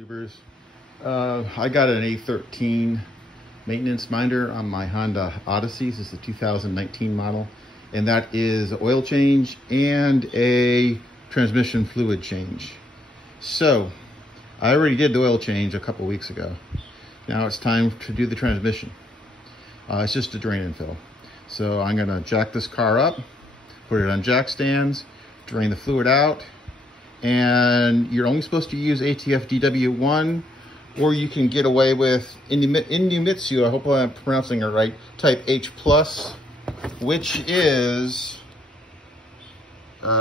YouTubers. I got an A13 maintenance minder on my Honda Odyssey. This is the 2019 model, and that is oil change and a transmission fluid change. So I already did the oil change a couple weeks ago. Now it's time to do the transmission. It's just a drain and fill. So I'm gonna jack this car up, put it on jack stands, drain the fluid out, and you're only supposed to use ATF DW1, or you can get away with Idemitsu, I hope I'm pronouncing it right, type H+, which is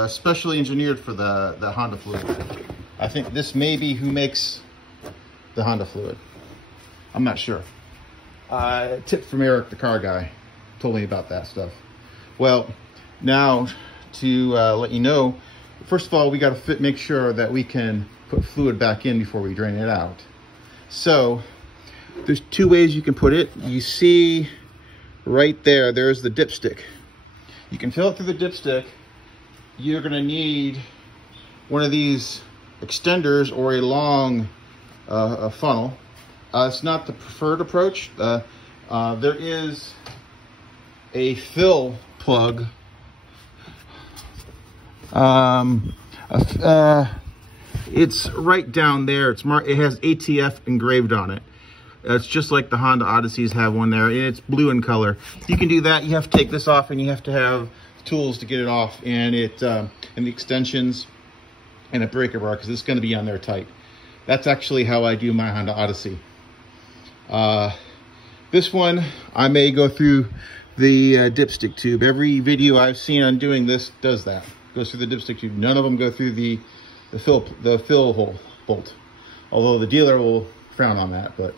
specially engineered for the Honda fluid. I think this may be who makes the Honda fluid. I'm not sure. Tip from Eric, the car guy, told me about that stuff. Well, now to let you know, first of all, we got to make sure that we can put fluid back in before we drain it out. So there's two ways you can put it. You see right there, there's the dipstick. You can fill it through the dipstick. You're going to need one of these extenders or a long funnel. It's not the preferred approach. There is a fill plug. It's right down there. It's marked. It has ATF engraved on it. It's just like the Honda Odysseys have one there, and it's blue in color. You can do that. You have to take this off, and you have to have tools to get it off, and and the extensions and a breaker bar, because it's going to be on there tight. That's actually how I do my Honda Odyssey. This one, I may go through the dipstick tube. Every video I've seen on doing this does that. Goes through the dipstick tube. None of them go through the fill hole bolt, although the dealer will frown on that. But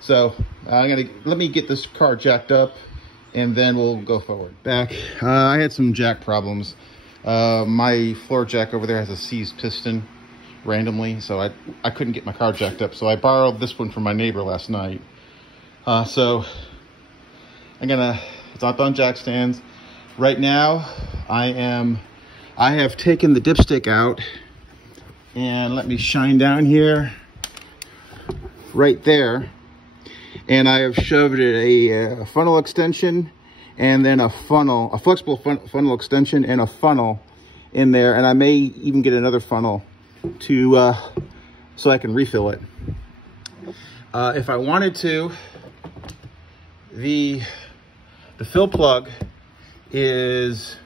so let me get this car jacked up, and then we'll go forward. Back, I had some jack problems. My floor jack over there has a seized piston randomly, so I couldn't get my car jacked up. So I borrowed this one from my neighbor last night. So it's up on jack stands. Right now, I have taken the dipstick out, and let me shine down here, right there, and I have shoved it a funnel extension, and then a flexible funnel extension and a funnel in there, and I may even get another funnel to so I can refill it. If I wanted to, the fill plug is,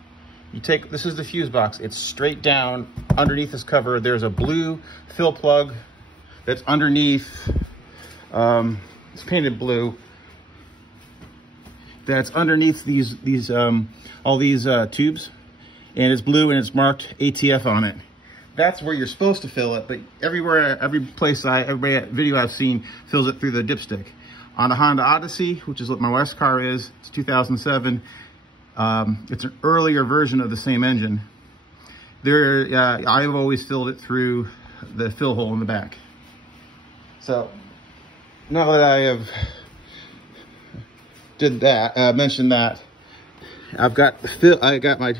this is the fuse box. It's straight down underneath this cover. There's a blue fill plug that's underneath. It's painted blue. That's underneath all these tubes, and it's blue and it's marked ATF on it. That's where you're supposed to fill it, but every video I've seen fills it through the dipstick. On a Honda Odyssey, which is what my wife's car is, it's 2007. It's an earlier version of the same engine. I've always filled it through the fill hole in the back. So now that I have mentioned that, I got my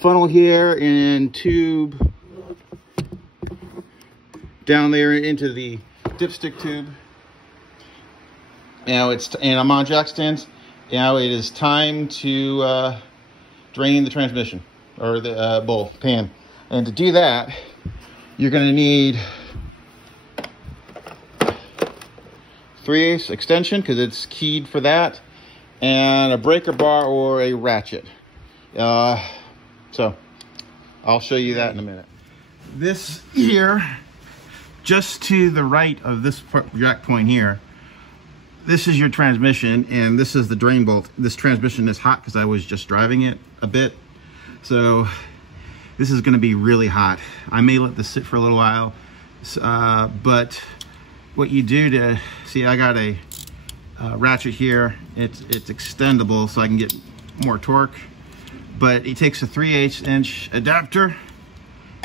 funnel here and tube down there into the dipstick tube. Now and I'm on jack stands. Now it is time to drain the transmission, or the bowl pan. And to do that, you're going to need 3/8 extension, because it's keyed for that, and a breaker bar or a ratchet. So I'll show you that in a minute. This here, just to the right of this jack point here, this is your transmission, and this is the drain bolt. This transmission is hot because I was just driving it a bit. So this is going to be really hot. I may let this sit for a little while, but what you do to, see, I got a ratchet here. It's extendable so I can get more torque, but it takes a 3/8 inch adapter,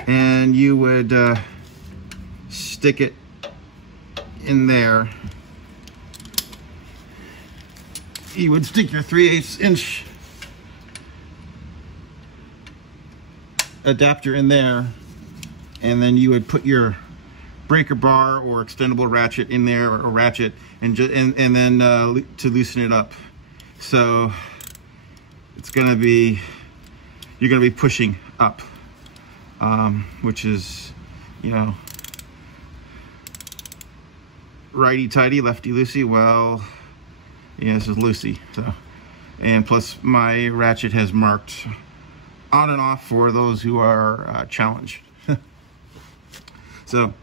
and you would stick it in there. You would stick your 3/8 inch adapter in there, and then you would put your breaker bar or extendable ratchet in there, or ratchet, and then to loosen it up. So it's gonna be, you're gonna be pushing up, which is, you know, righty tighty, lefty loosey. Well, yeah, this is loosey. So, and plus my ratchet has marked on and off for those who are challenged. So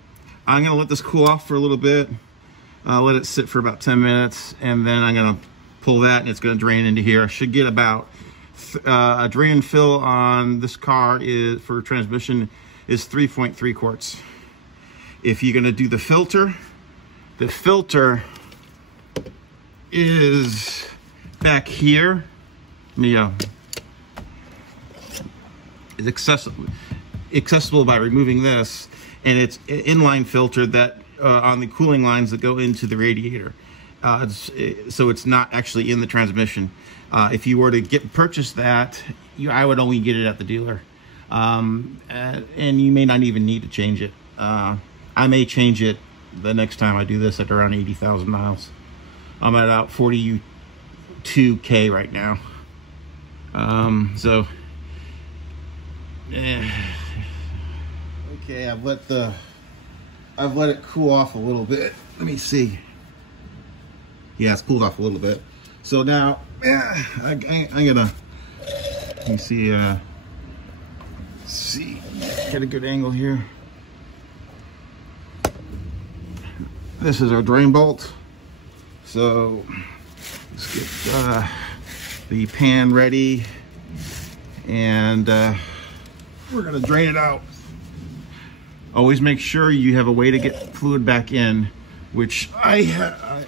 I'm gonna let this cool off for a little bit. Let it sit for about 10 minutes, and then I'm gonna pull that, and it's gonna drain into here. I should get about a drain and fill on this car is, for transmission, is 3.3 quarts. If you're gonna do the filter is back here. Yeah, is accessible by removing this, and it's an inline filter that on the cooling lines that go into the radiator. So it's not actually in the transmission. If you were to purchase that, I would only get it at the dealer, and you may not even need to change it. I may change it the next time I do this at around 80,000 miles. I'm at about 42K right now. So yeah. Okay, I've let it cool off a little bit. Let me see. Yeah, it's cooled off a little bit. So now, I'm gonna, let me see, get a good angle here. This is our drain bolt. So let's get the pan ready, and we're gonna drain it out. Always make sure you have a way to get fluid back in, which I have.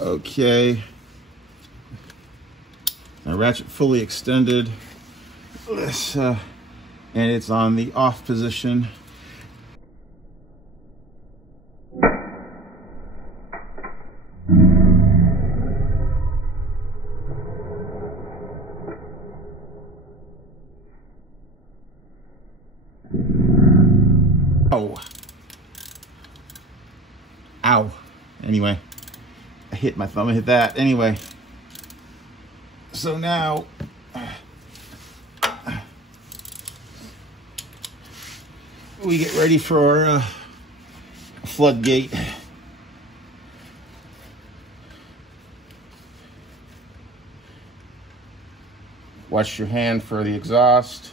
Okay, my ratchet fully extended. This, and it's on the off position. Oh, ow. Anyway, I hit my thumb, I hit that. Anyway, so now we get ready for our floodgate. Watch your hand for the exhaust.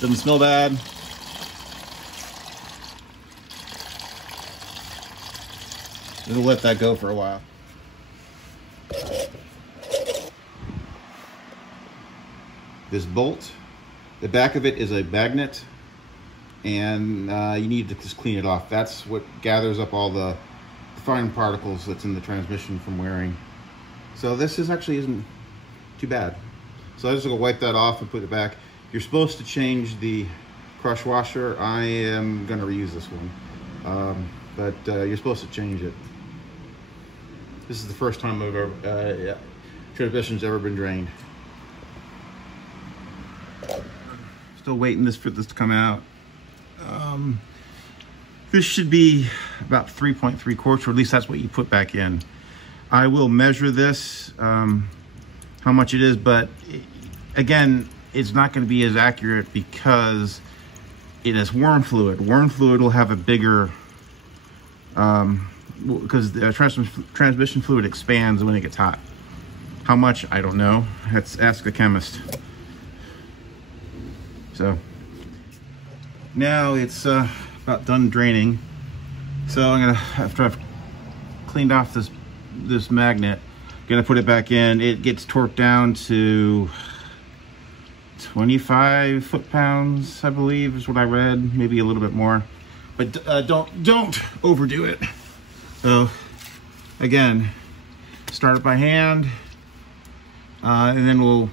Doesn't smell bad. We'll let that go for a while. This bolt, the back of it is a magnet, and you need to just clean it off. That's what gathers up all the fine particles that's in the transmission from wearing. So this isn't too bad. So I'm just gonna wipe that off and put it back. You're supposed to change the crush washer. I am gonna reuse this one, but you're supposed to change it. This is the first time I've ever, transmission's ever been drained. Still waiting for this to come out. This should be about 3.3 quarts, or at least that's what you put back in. I will measure this, how much it is, but again, it's not going to be as accurate because it is warm fluid. Warm fluid will have a bigger, because the transmission fluid expands when it gets hot. How much, I don't know. Let's ask the chemist. So now it's about done draining. So I'm gonna, after I've cleaned off this magnet, gonna put it back in. It gets torqued down to 25 foot-pounds, I believe, is what I read. Maybe a little bit more, but don't overdo it. So again, start it by hand, and then we'll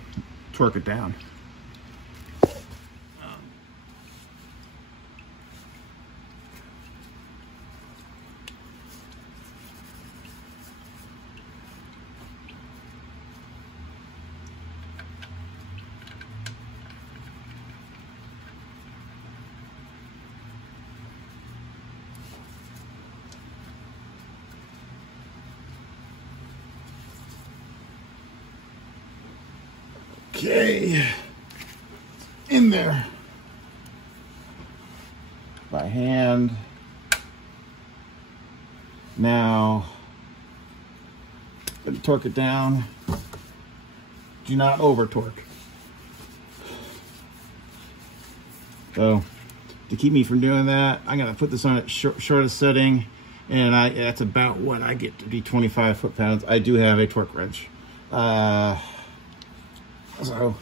torque it down. Okay, in there by hand. Now, gonna torque it down. Do not over torque. So, to keep me from doing that, I'm gonna put this on its shortest setting, and that's about what I get to be 25 foot-pounds. I do have a torque wrench. So,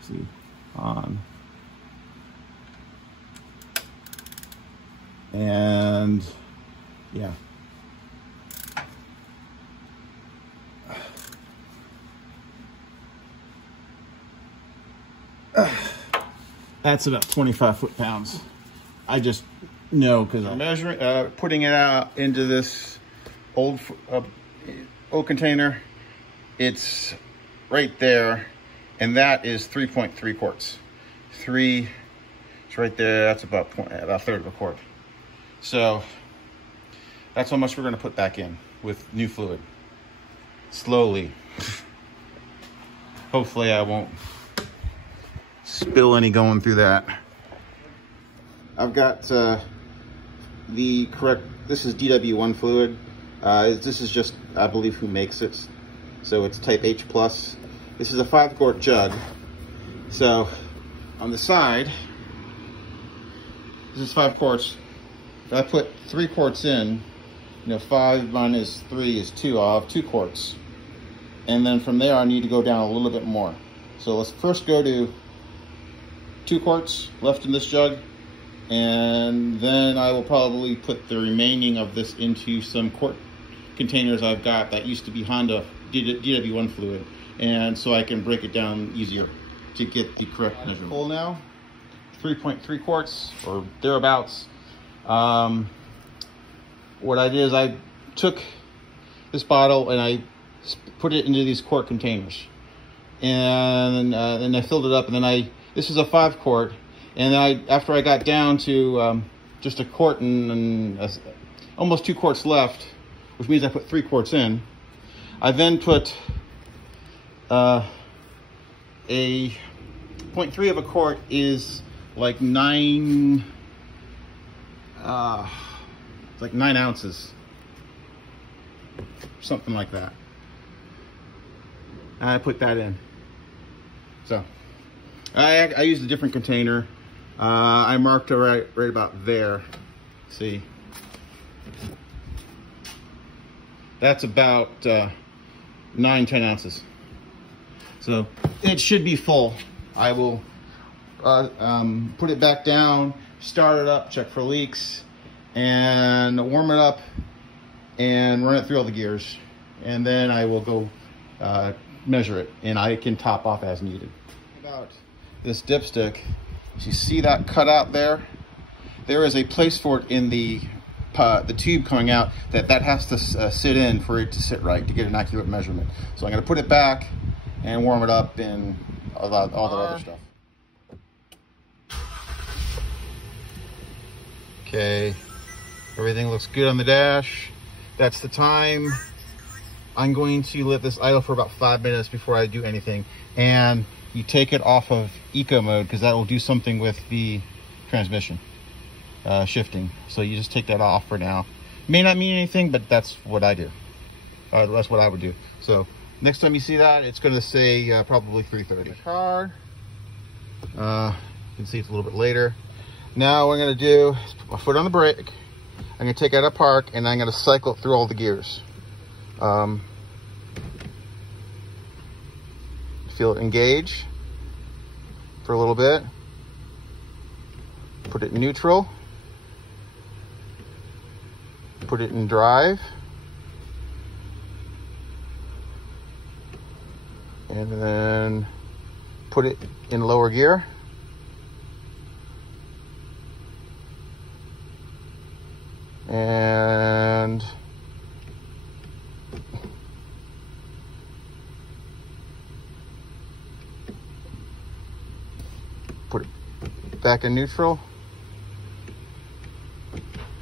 see, on, and yeah, that's about 25 foot-pounds. I just know because I'm measuring, putting it out into this old container. It's right there, and that is 3.3 quarts. It's right there. That's about a third of a quart. So that's how much we're going to put back in with new fluid. Slowly. Hopefully I won't spill any going through that. I've got the correct, this is DW1 fluid. This is just, I believe, who makes it. So it's type H+. This is a 5-quart jug. So on the side, this is 5 quarts. If I put 3 quarts in, 5 minus 3 is 2. I'll have 2 quarts. And then from there, I need to go down a little bit more. So let's first go to 2 quarts left in this jug. And then I will probably put the remaining of this into some quart containers I've got that used to be Honda DW1 fluid, and so I can break it down easier to get the correct measurement. Full now, 3.3 quarts or thereabouts. What I did is I took this bottle and I put it into these quart containers, and then I filled it up, and then this is a 5 quart, and after I got down to just a quart and almost 2 quarts left, which means I put 3 quarts in. I then put a 0.3 of a quart is like 9, it's like 9 ounces, something like that. And I put that in. So I used a different container. I marked it right about there. See, that's about 9-10 ounces. So it should be full. I will put it back down, start it up, check for leaks, and warm it up and run it through all the gears. And then I will go measure it, and I can top off as needed. About this dipstick, you see that cut out there? There is a place for it in the tube coming out that has to sit in for it to sit right, to get an accurate measurement. So I'm going to put it back and warm it up and all the other stuff. Okay, everything looks good on the dash. That's the time. I'm going to let this idle for about 5 minutes before I do anything. And you take it off of eco mode because that will do something with the transmission. Shifting. So you just take that off for now. May not mean anything, but that's what I do. That's what I would do. So next time you see that, it's going to say probably 330. Car. You can see it's a little bit later. Now what I'm going to do is put my foot on the brake. I'm going to take it out of park, and I'm going to cycle it through all the gears. Feel it engage for a little bit. Put it in neutral. Put it in drive. And then put it in lower gear. And put it back in neutral.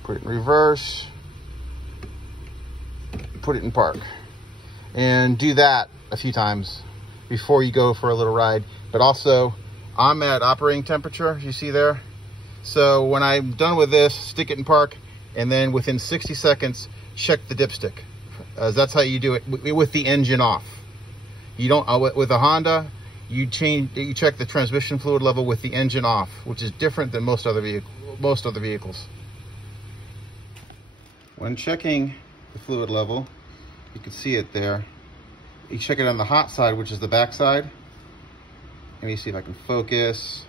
Put it in reverse. Put it in park. And do that a few times before you go for a little ride. But also, I'm at operating temperature, you see there. So when I'm done with this, stick it in park, and then within 60 seconds, check the dipstick. That's how you do it with the engine off. You don't, with a Honda, you check the transmission fluid level with the engine off, which is different than most other vehicles. When checking the fluid level, you can see it there. You check it on the hot side, which is the back side. Let me see if I can focus.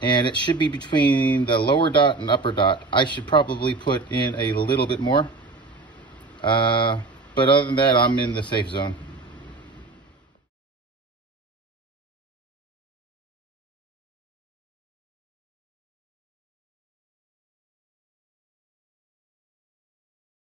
And it should be between the lower dot and upper dot. I should probably put in a little bit more. But other than that, I'm in the safe zone.